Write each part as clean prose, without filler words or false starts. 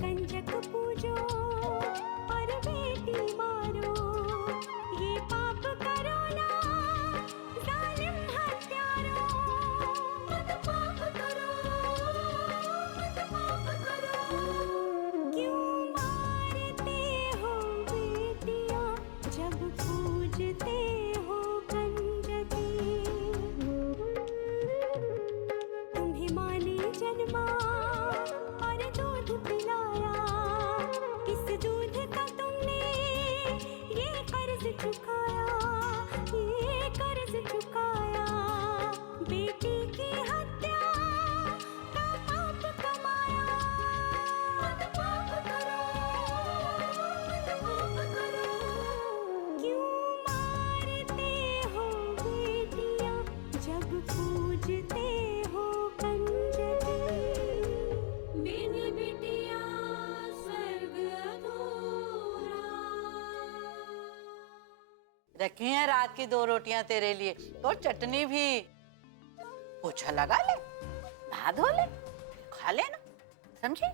कंजक पूजो और बेटी मारो, ये पाप करो ना जालिम हत्यारो। मत पाप करो, मत पाप करो। क्यों मारते हो बेटियां जब पूजते हो कंजकी। तुम्हें माँ ने जन्मा और दूध पिलाया, इस दूध का तुमने ये कर्ज चुकाया, ये कर्ज चुकाया। बेटी की हत्या का पाप कमाया। मत पाप करो, मत पाप करो। क्यों मारते हो बेटियां जब पूजते हो कंजकी। बिन बिटिया स्वर्ग अधूरा। रखी हैं रात की 2 रोटियां तेरे लिए, तो चटनी भी। पोछा लगा ले, नहा धो ले, खा लेना, समझी?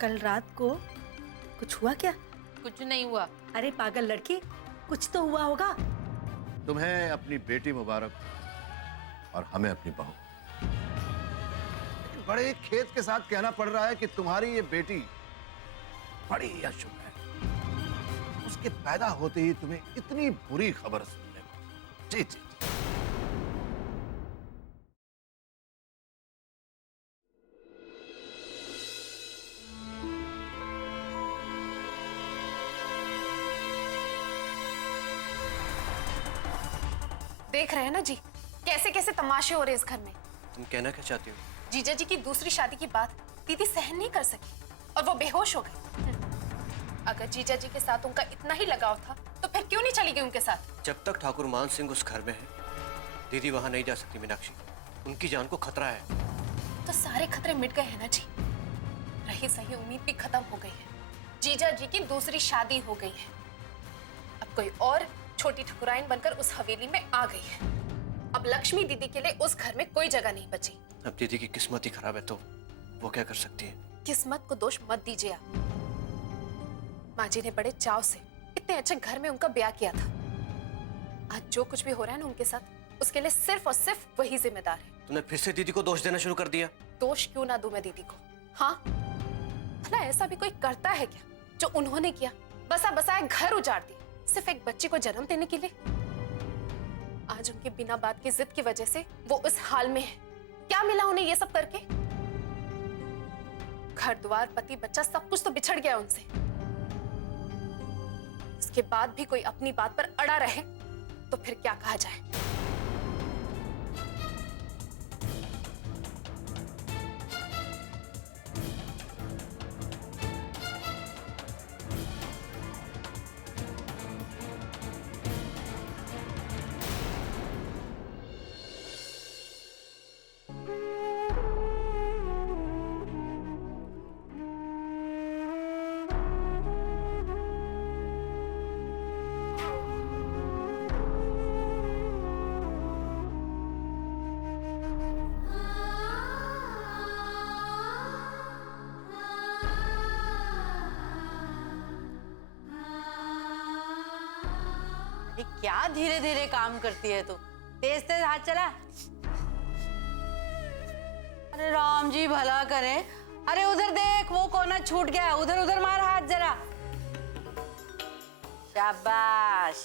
कल रात को कुछ हुआ क्या? कुछ नहीं हुआ। अरे पागल लड़की, कुछ तो हुआ होगा। तुम्हें अपनी बेटी मुबारक और हमें अपनी बहू। लेकिन बड़े खेद के साथ कहना पड़ रहा है कि तुम्हारी ये बेटी बड़ी अशुभ है। उसके पैदा होते ही तुम्हें इतनी बुरी खबर सुनने को। जी जी। देख रहे हैं ना जी, कैसे कैसे तमाशे हो रहे इस घर में। तुम कहना क्या चाहती हो? जीजा जी की दूसरी शादी की बात दीदी सहन नहीं कर सकी और वो बेहोश हो गई। अगर जीजा जी के साथ उनका इतना ही लगाव था तो फिर क्यों नहीं चली गई उनके साथ? जब तक ठाकुर मान सिंह उस घर में है, दीदी वहां नहीं जा सकती मीनाक्षी। उनकी जान को खतरा है। तो सारे खतरे मिट गए हैं ना जी। रही सही उम्मीद भी खत्म हो गई है। जीजा जी की दूसरी शादी हो गई है। अब कोई और छोटी ठकुराइन बनकर उस हवेली में आ गई है। अब लक्ष्मी दीदी के लिए उस घर में कोई जगह नहीं बची। अब दीदी की किस्मत ही खराब है तो वो क्या कर सकती है? किस्मत को दोष मत दीजिए आप। माँ जी ने बड़े चाव से इतने अच्छे घर में उनका ब्याह किया था। आज जो कुछ भी हो रहा है ना उनके साथ, उसके लिए सिर्फ और सिर्फ वही जिम्मेदार है। तूने फिर से दीदी को दोष देना शुरू कर दिया। दोष क्यों ना दूं मैं दीदी को? हाँ, भला ऐसा भी कोई करता है क्या जो उन्होंने किया? बसा बसाया घर उजाड़ दिया सिर्फ एक बच्चे को जन्म देने के लिए। आज उनके बिना बात की जिद की वजह से वो उस हाल में है। क्या मिला उन्हें ये सब करके? घर द्वार पति बच्चा सब कुछ तो बिछड़ गया उनसे। इसके बाद भी कोई अपनी बात पर अड़ा रहे तो फिर क्या कहा जाए। ये क्या धीरे धीरे काम करती है तू? तेज तेज हाथ चला। अरे राम जी भला करे। अरे उधर देख, वो कोना छूट गया। उधर उधर मार हाथ जरा। शाबाश।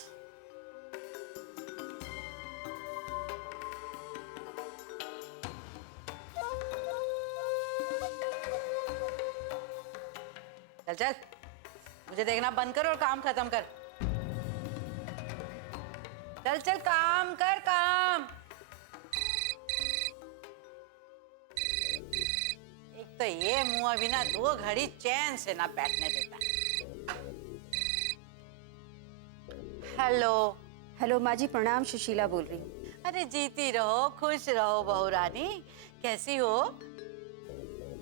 चल चल, मुझे देखना बंद कर और काम खत्म कर। चल चल, काम कर काम। एक तो ये मुंह अभी ना 2 घड़ी चैन से ना बैठने देता। हेलो। हेलो माँ जी, प्रणाम। सुशीला बोल रही हूँ। अरे जीती रहो, खुश रहो बहू रानी। कैसी हो?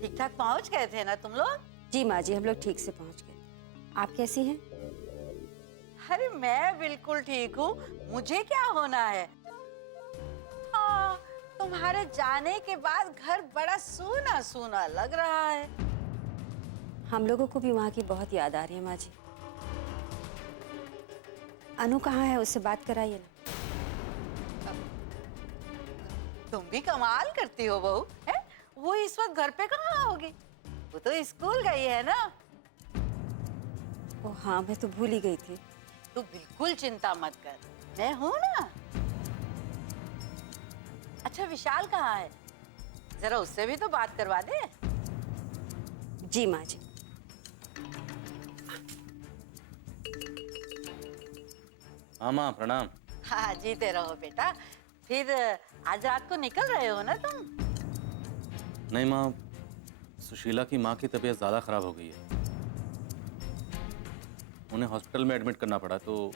ठीक ठाक पहुंच गए थे ना तुम लोग? जी माँ जी, हम लोग ठीक से पहुँच गए। आप कैसी हैं? अरे मैं बिल्कुल ठीक हूँ। मुझे क्या होना है? हाँ, तुम्हारे जाने के बाद घर बड़ा सूना सूना लग रहा है। हम लोगों को भी वहाँ की बहुत याद आ रही है माँ जी। अनु कहाँ है, उससे बात कराइए ना। तुम भी कमाल करती हो बहू, है? वो इस वक्त घर पे कहाँ होगी? वो तो स्कूल गई है ना। ओ हाँ, मैं तो भूल ही गई थी। तू बिल्कुल चिंता मत कर, मैं हूं ना। अच्छा विशाल कहाँ है? जरा उससे भी तो बात करवा दे। जी माँ जी। हाँ माँ, प्रणाम। हाँ जीते रहो बेटा। फिर आज रात को निकल रहे हो ना तुम? नहीं माँ, सुशीला की माँ की तबीयत ज़्यादा खराब हो गई है। उन्हें हॉस्पिटल में एडमिट करना पड़ा, तो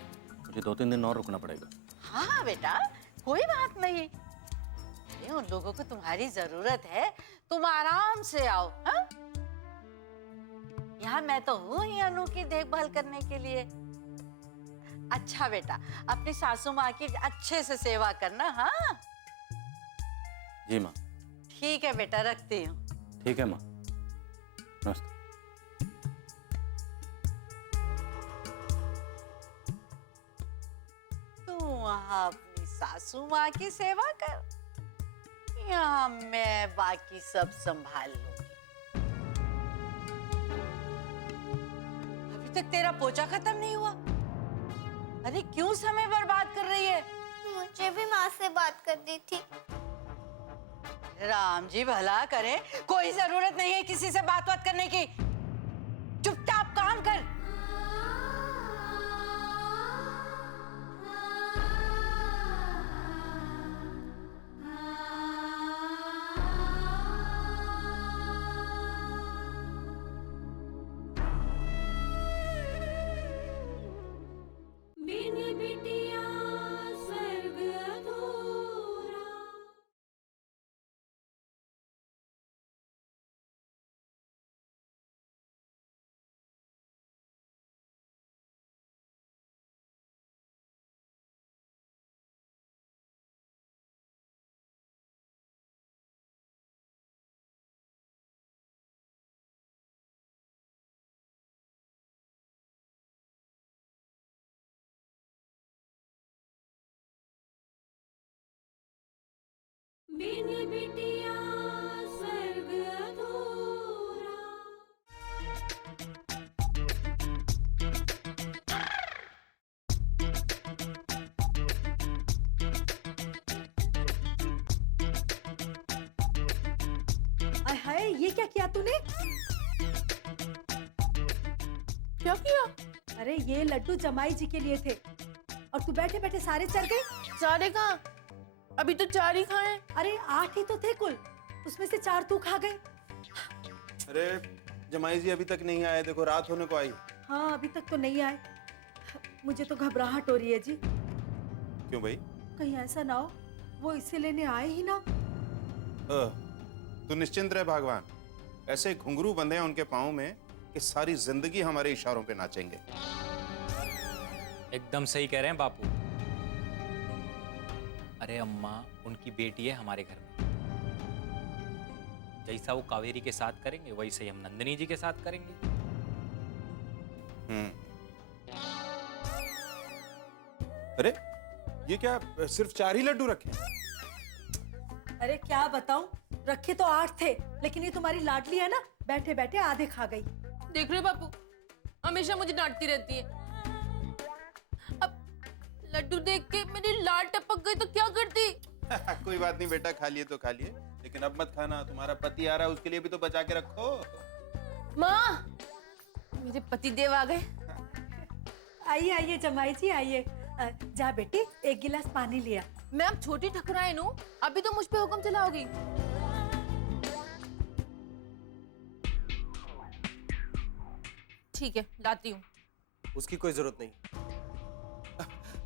मुझे 2-3 दिन और रुकना पड़ेगा। हाँ बेटा, कोई बात नहीं। अरे उन लोगों को तुम्हारी जरूरत है, तुम आराम से आओ। हाँ? यहाँ मैं तो हूँ ही अनु की देखभाल करने के लिए। अच्छा बेटा, अपनी सासू माँ की अच्छे से सेवा करना। हाँ जी माँ। ठीक है बेटा, रखती हूँ। ठीक है माँ, नमस्ते। तू वहाँ अपनी सासू माँ की सेवा कर, यहाँ मैं बाकी सब संभाल लूंगी। अभी तक तेरा पोछा खत्म नहीं हुआ? अरे क्यों समय बर्बाद कर रही है? मुझे भी माँ से बात करनी थी। राम जी भला करे, कोई जरूरत नहीं है किसी से बात करने की। चुपचाप काम कर। बिन बिटिया स्वर्ग अधूरा। बिन बिटिया स्वर्ग अधूरा। आय हाय, ये क्या किया तूने? क्या किया? अरे ये लड्डू जमाई जी के लिए थे और तू बैठे बैठे सारे चढ़ गई। सारे कहाँ? अभी तो 4 ही खाए। अरे 8 ही तो थे कुल, उसमें से 4 तू खा गई। अरे जमाई जी अभी तक नहीं आए, देखो रात होने को आई। हाँ अभी तक तो नहीं आए। मुझे तो घबराहट हो रही है जी। क्यों भाई? कहीं ऐसा ना हो वो इसे लेने आए ही ना। तू निश्चिंत रहे भगवान, ऐसे घुंघरू बंधे हैं उनके पाँव में कि सारी जिंदगी हमारे इशारों पे नाचेंगे। एकदम सही कह रहे हैं बापू। अरे अम्मा, उनकी बेटी है हमारे घर में। जैसा वो कावेरी के साथ करेंगे वैसे ही हम नंदिनी जी के साथ करेंगे। अरे ये क्या, सिर्फ 4 ही लड्डू रखे हैं? अरे क्या बताऊं, रखे तो 8 थे, लेकिन ये तुम्हारी लाडली है ना, बैठे बैठे आधे खा गई। देख रहे बापू, हमेशा मुझे डांटती रहती है। अब लड्डू देख के मेरी लाल टपक गई तो क्या करती? कोई बात नहीं बेटा, खा लिए तो खा लिए, लेकिन अब मत खाना। तुम्हारा पति आ रहा है, उसके लिए भी तो बचा के रखो। माँ, मेरे पति देव आ गए। आइए आइए जमाई जी आइए। जा बेटी, 1 गिलास पानी लिया। मैं अब छोटी ठकुराइन हूँ, अभी तो मुझ पे हुक्म चलाओगी। ठीक है, लाती हूँ। उसकी कोई जरूरत नहीं।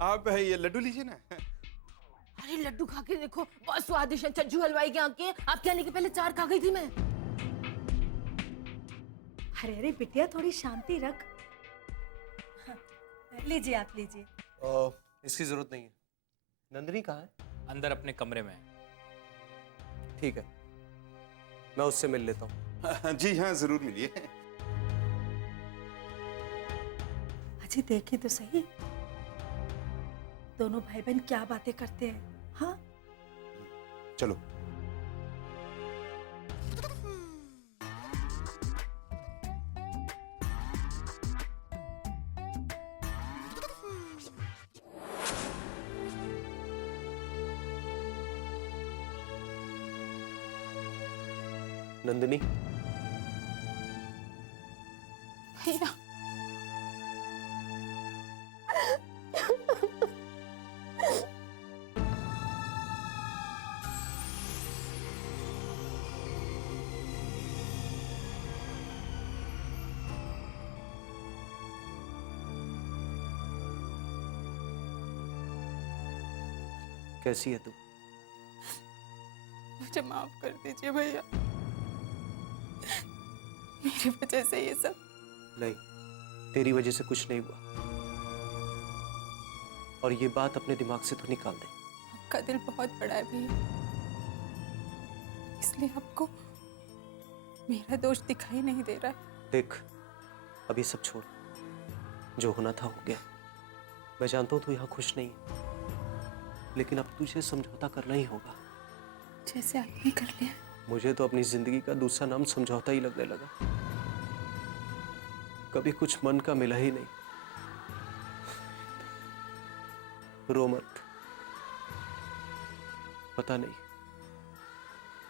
आप ये लड्डू लीजिए ना। अरे लड्डू खा के देखो, बहुत स्वादिष्ट है। चज्जू हलवाई के आके आपके आने के पहले 4 खा गई थी मैं। अरे अरे बिटिया, थोड़ी शांति रख। लीजिए आप लीजिए। इसकी जरूरत नहीं है। नंदिनी कहाँ है? अंदर अपने कमरे में है। ठीक है, मैं उससे मिल लेता हूँ। जी हाँ, जरूर मिलिए। जी देखी तो सही, दोनों भाई बहन क्या बातें करते हैं। हाँ, चलो। नंदिनी, भैया कैसी है तू? मुझे माफ कर दीजिए भैया, मेरी वजह से ये सब। नहीं, तेरी वजह से कुछ नहीं हुआ। और ये बात अपने दिमाग से तो निकाल दे। आपका दिल बहुत बड़ा है भैया, इसलिए आपको मेरा दोष दिखाई नहीं दे रहा है। देख, अभी सब छोड़, जो होना था हो गया। मैं जानता हूं तू यहाँ खुश नहीं है, लेकिन अब तुझे समझौता करना ही होगा। जैसे आपने कर लिया। मुझे तो अपनी जिंदगी का दूसरा नाम समझौता ही लगने लगा। कभी कुछ मन का मिला ही नहीं। रो मत, पता नहीं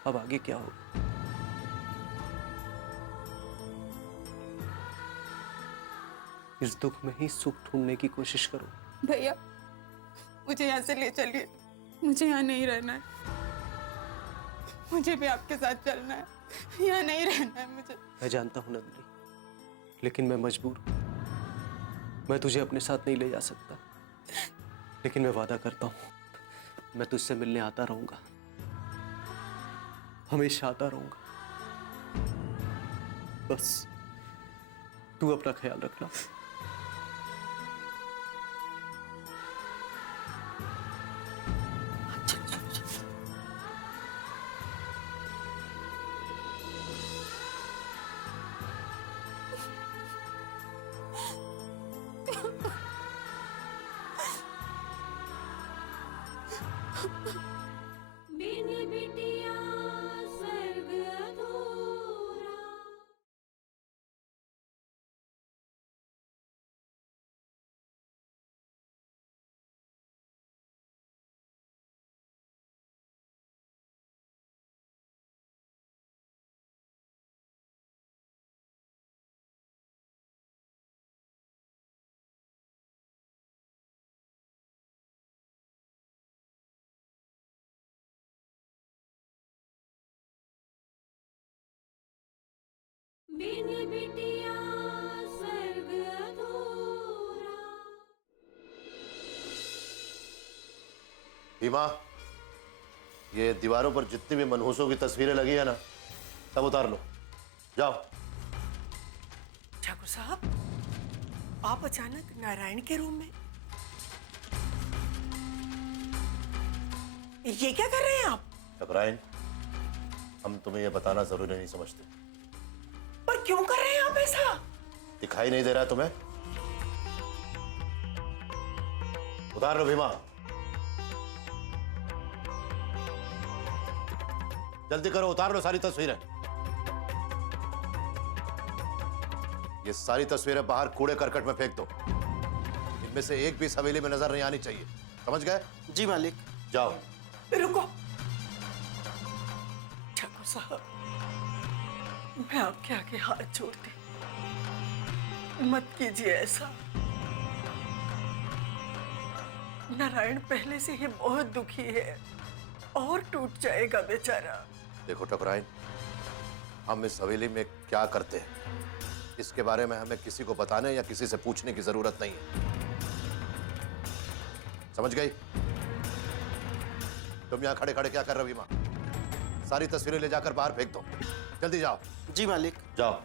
अब आगे क्या होगा। इस दुख में ही सुख ढूंढने की कोशिश करो। भैया मुझे यहाँ से ले चलिए, मुझे यहाँ नहीं रहना है। मुझे भी आपके साथ चलना है, यहाँ नहीं रहना है मुझे। मैं जानता हूं नंदिनी, लेकिन मैं मजबूर हूं। मैं तुझे अपने साथ नहीं ले जा सकता, लेकिन मैं वादा करता हूं मैं तुझसे मिलने आता रहूंगा, हमेशा आता रहूंगा। बस तू अपना ख्याल रखना। बिन बिटिया स्वर्ग अधूरा। बिन बिटिया स्वर्ग अधूरा। भीमा, ये दीवारों पर जितनी भी मनहूसों की तस्वीरें लगी है ना, सब उतार लो। जाओ। ठाकुर साहब, आप अचानक नारायण के रूम में, ये क्या कर रहे हैं आप? टकराइन, हम तुम्हें ये बताना जरूरी नहीं समझते। पर क्यों कर रहे हैं आप ऐसा? दिखाई नहीं दे रहा है तुम्हें? उतार लो भीमा, जल्दी करो, उतार लो सारी तस्वीरें। ये सारी तस्वीरें बाहर कूड़े करकट में फेंक दो। इनमें से एक भी इस हवेली में नजर नहीं आनी चाहिए, समझ गए? जी मालिक। जाओ। रुको ठाकुर साहब, मैं आपके आगे हाथ जोड़ती, मत कीजिए ऐसा। नारायण पहले से ही बहुत दुखी है और टूट जाएगा बेचारा। देखो टकराइन, हम इस हवेली में क्या करते हैं इसके बारे में हमें किसी को बताने या किसी से पूछने की जरूरत नहीं है, समझ गई? तुम यहाँ खड़े खड़े क्या कर रहे हो भीमा? सारी तस्वीरें ले जाकर बाहर फेंक दो, जल्दी जाओ। जी मालिक। जाओ।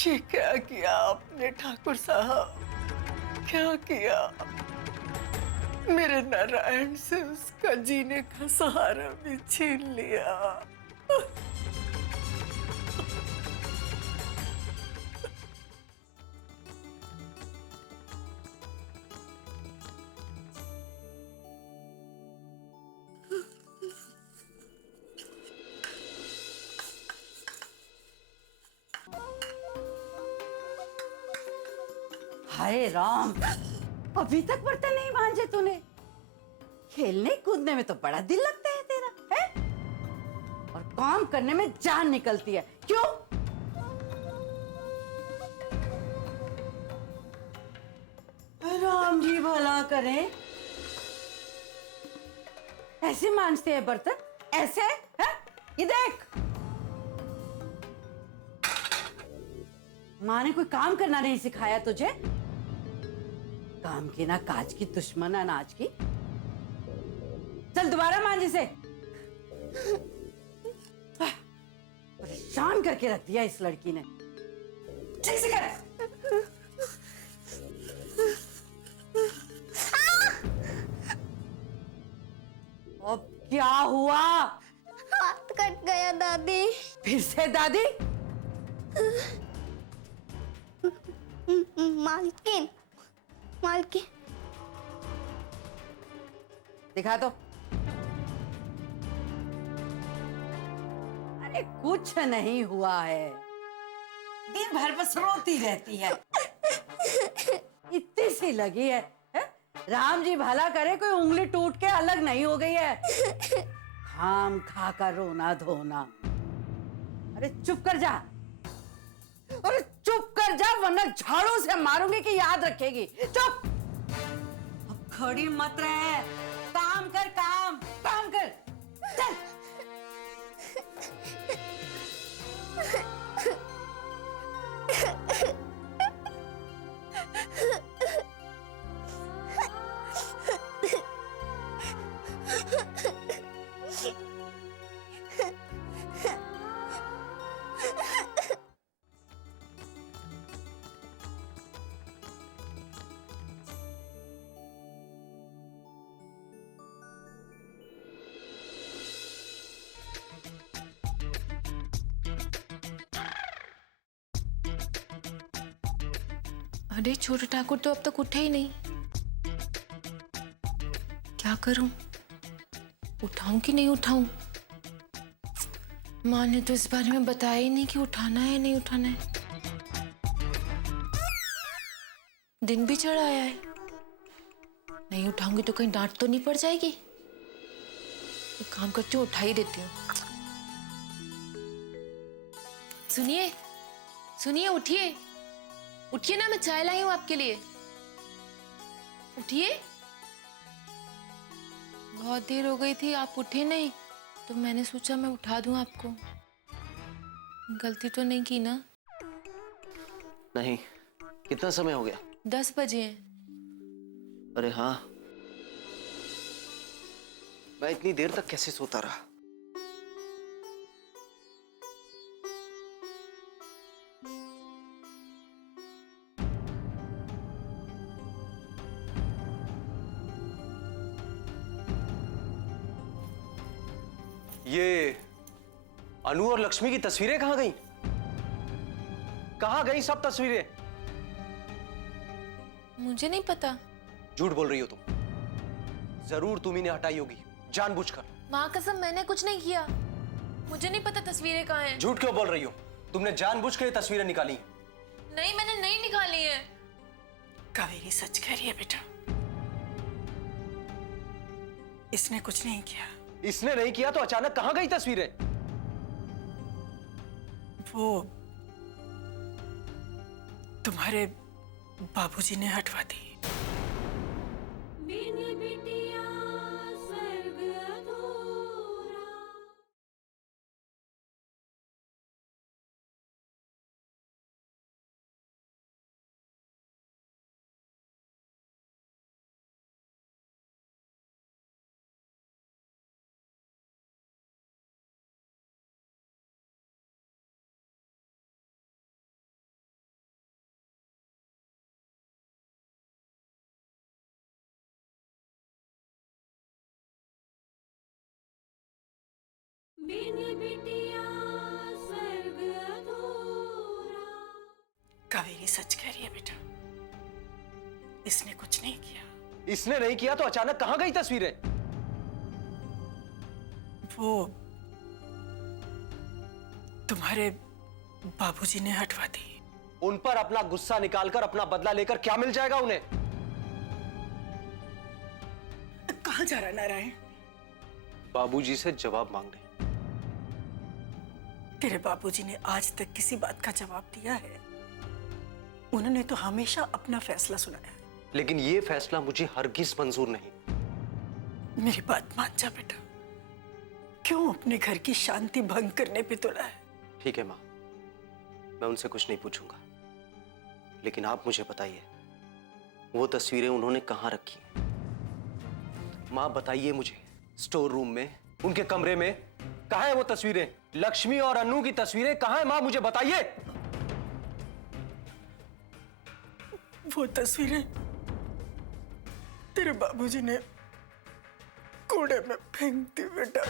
ये क्या किया आपने ठाकुर साहब, क्या किया? मेरे नारायण से उसका जीने का सहारा भी छीन लिया। हाय राम, अभी तक बर्तन नहीं मांजे तूने? खेलने कूदने में तो बड़ा दिल लगता है तेरा, है? और काम करने में जान निकलती है, क्यों? राम जी भला करें, ऐसे मांजते हैं बर्तन? ऐसे है? ये देख, माँ ने कोई काम करना नहीं सिखाया तुझे? काम की ना काज की, दुश्मन अनाज की। चल दोबारा मांझ इसे। परेशान करके रख दिया इस लड़की ने। ठीक से कर। अब क्या हुआ? हाथ कट गया दादी। फिर से दादी? मालकिन, मालकिन। दिखा दो। अरे कुछ नहीं हुआ है, दिन भर बस रोती रहती है। इतनी सी लगी है? राम जी भला करे कोई उंगली टूट के अलग नहीं हो गई है। खाम खा कर रोना धोना। अरे चुप कर जा, अरे चुप कर जा, वरना झाड़ू से मारूंगी कि याद रखेगी। चुप। अब खड़ी मत रहे, काम कर, काम काम कर, चल। अरे छोटे ठाकुर तो अब तक उठे ही नहीं। क्या करूं? उठाऊं कि नहीं उठाऊं? माँ ने तो इस बारे में बताया ही नहीं कि उठाना है नहीं उठाना है। दिन भी चढ़ आया है, नहीं उठाऊंगी तो कहीं डांट तो नहीं पड़ जाएगी। एक काम करती हूँ, उठा ही देती हूँ। सुनिए सुनिए, उठिए उठिए ना, मैं चाय लाई हूं आपके लिए। उठिए, बहुत देर हो गई थी, आप उठे नहीं तो मैंने सोचा मैं उठा दूं आपको। गलती तो नहीं की ना? नहीं। कितना समय हो गया? 10 बजे हैं। अरे हाँ, मैं इतनी देर तक कैसे सोता रहा? ये अनु और लक्ष्मी की तस्वीरें कहां गई? कहां गई सब तस्वीरें? मुझे नहीं पता। झूठ बोल रही हो तुम। जरूर तुम्ही ने हटाई होगी जानबूझकर। माँ कसम, मैंने कुछ नहीं किया। मुझे नहीं पता तस्वीरें कहाँ हैं। झूठ क्यों बोल रही हो? तुमने जानबूझकर ये तस्वीरें निकाली हैं। नहीं, मैंने नहीं निकाली है। कावेरी सच कह रही है बेटा, इसने कुछ नहीं किया। इसने नहीं किया तो अचानक कहां गई तस्वीरें? वो तुम्हारे बाबूजी ने हटवा दी। बिन बिटिया स्वर्ग अधूरा। कावेरी सच कह रही है बेटा, इसने कुछ नहीं किया। इसने नहीं किया तो अचानक कहां गई तस्वीरें? वो तुम्हारे बाबूजी ने हटवा दी। उन पर अपना गुस्सा निकालकर अपना बदला लेकर क्या मिल जाएगा उन्हें? कहां जा रहा नारायण? बाबूजी से जवाब मांगने। तेरे बाबूजी ने आज तक किसी बात का जवाब दिया है? उन्होंने तो हमेशा अपना फैसला सुनाया है। लेकिन ये फैसला मुझे हरगिज मंजूर नहीं। मेरी बात मान जा बेटा, क्यों अपने घर की शांति भंग करने पे तुला है? ठीक है माँ, मैं उनसे कुछ नहीं पूछूंगा, लेकिन आप मुझे बताइए वो तस्वीरें उन्होंने कहाँ रखी? माँ बताइए मुझे, स्टोर रूम में, उनके कमरे में? कहाँ है वो तस्वीरें? लक्ष्मी और अन्नू की तस्वीरें कहाँ है माँ, मुझे बताइए। वो तस्वीरें तेरे बाबूजी ने कूड़े में फेंक दी बेटा।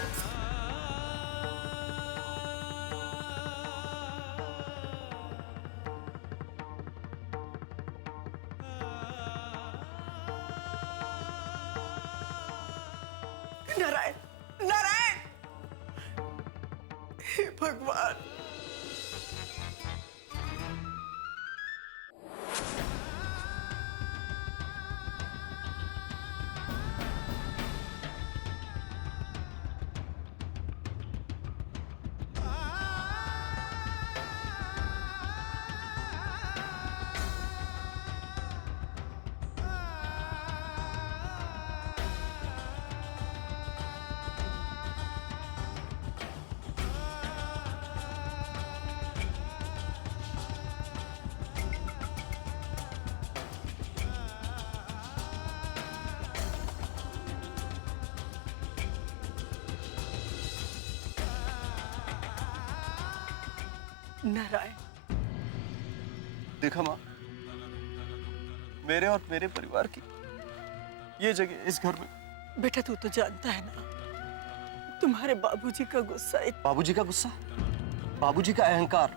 नारायण, नारायण, हे भगवान। नारायण, देखा माँ, मेरे और मेरे परिवार की ये जगह इस घर में। बेटा तू तो जानता है ना, तुम्हारे बाबूजी का गुस्सा बाबूजी का गुस्सा, बाबूजी का अहंकार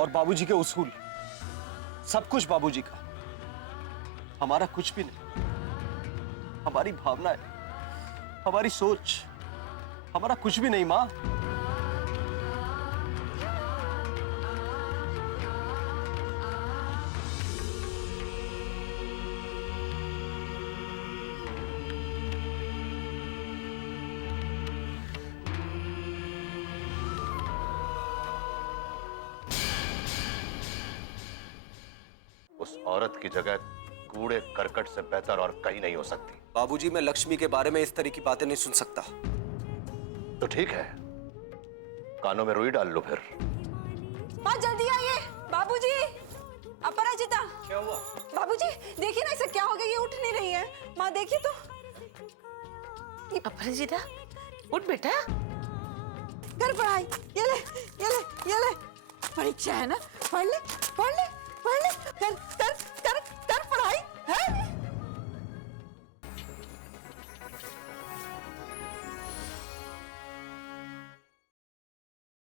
और बाबूजी के उसूल, सब कुछ बाबूजी का। हमारा कुछ भी नहीं। हमारी भावनाएं, हमारी सोच, हमारा कुछ भी नहीं माँ। उस औरत की जगह कूड़े करकट से बेहतर और कहीं नहीं हो सकती। बाबूजी, मैं लक्ष्मी के बारे में इस तरह की बातें नहीं सुन सकता। तो ठीक है, कानों में रुई डाल लो फिर। माँ जल्दी आइए। बाबूजी, अपराजिता। क्या हुआ? बाबूजी देखिए ना, इसे क्या हो गया, ये उठ नहीं रही है। माँ देखिए तो। अपराजिता, उठ बेटा। कर पढ़ाई। ये ले, ये ले, ये ले। परीक्षा है ना, पढ़ ले, पढ़ ले, पढ़ ले। कर कर कर कर पढ़ाई है।